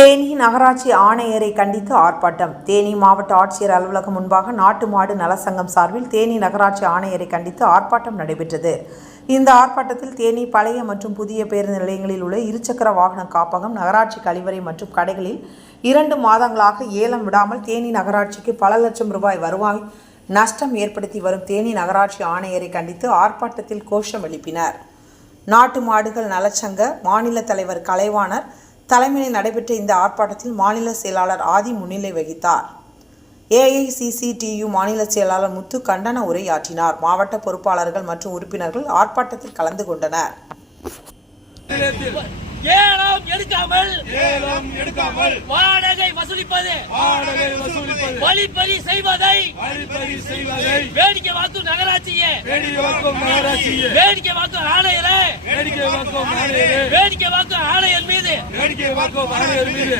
தேனி நகராட்சி ஆணையரை கண்டித்து ஆர்ப்பாட்டம். தேனி மாவட்ட ஆட்சியர் அலுவலகம் முன்பாக நாட்டு மாடு நலசங்கம் சார்பில் தேனி நகராட்சி ஆணையரை கண்டித்து ஆர்ப்பாட்டம் நடைபெற்றது. இந்த ஆர்ப்பாட்டத்தில் தேனி பழைய மற்றும் புதிய பேருந்து நிலையங்களில் உள்ள இருசக்கர வாகன காப்பகம், நகராட்சி கழிவறை மற்றும் கடைகளில் 2 மாதங்களாக ஏலம் விடாமல் தேனி நகராட்சிக்கு பல லட்சம் ரூபாய் வருவாய் நஷ்டம் ஏற்படுத்தி வரும் தேனி நகராட்சி ஆணையரை கண்டித்து ஆர்ப்பாட்டத்தில் கோஷம் எழுப்பினர். நாட்டு மாடுகள் நலச்சங்க மாநில தலைவர் கலைவாணர் தலைமையில் நடைபெற்ற இந்த ஆர்ப்பாட்டத்தில் மாநில செயலாளர் ஆதி முன்னிலை வகித்தார். AICCTU மாநில செயலாளர் முத்து கண்டன உரையாற்றினார். மாவட்ட பொறுப்பாளர்கள் மற்றும் உறுப்பினர்கள் ஆர்ப்பாட்டத்தில் கலந்து கொண்டனர். ஏலம் எடுக்காமல் வாடகை வசூலிப்பது வழிப்பறி செய்வதை வேடிக்கை பார்க்கும் நகராட்சியே, வேடிக்கை பார்க்கும் ஆணையரே, வேடிக்கை பார்க்கும் ஆணையர் மீது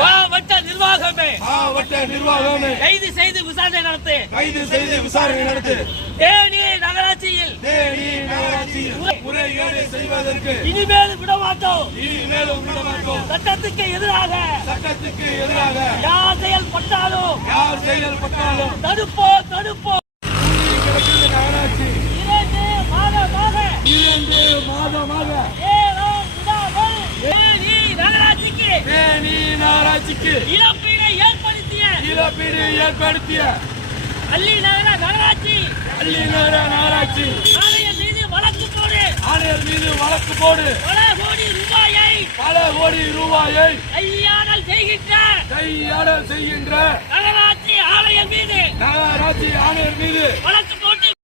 மாவட்ட நிர்வாகமே கைது செய்து விசாரணை நடத்து. தேனி நகராட்சியில் முறைகேடு செய்வதற்கு இனிமேல் விடமாட்டோம். சட்டத்துக்கு எதிராக யார் செயல்பட்டாலும் தடுப்போம். நகராட்சி 2 மாதமாக ஏலம் விடாமல் தேனி நகராட்சிக்கு இழப்பீடு ஏற்படுத்திய அள்ளி நகர நகராட்சி ஆணையர் மீது வழக்கு போடு. பல கோடி ரூபாயை கையாடல் செய்கின்ற நகராட்சி ஆணையர் மீது வழக்கு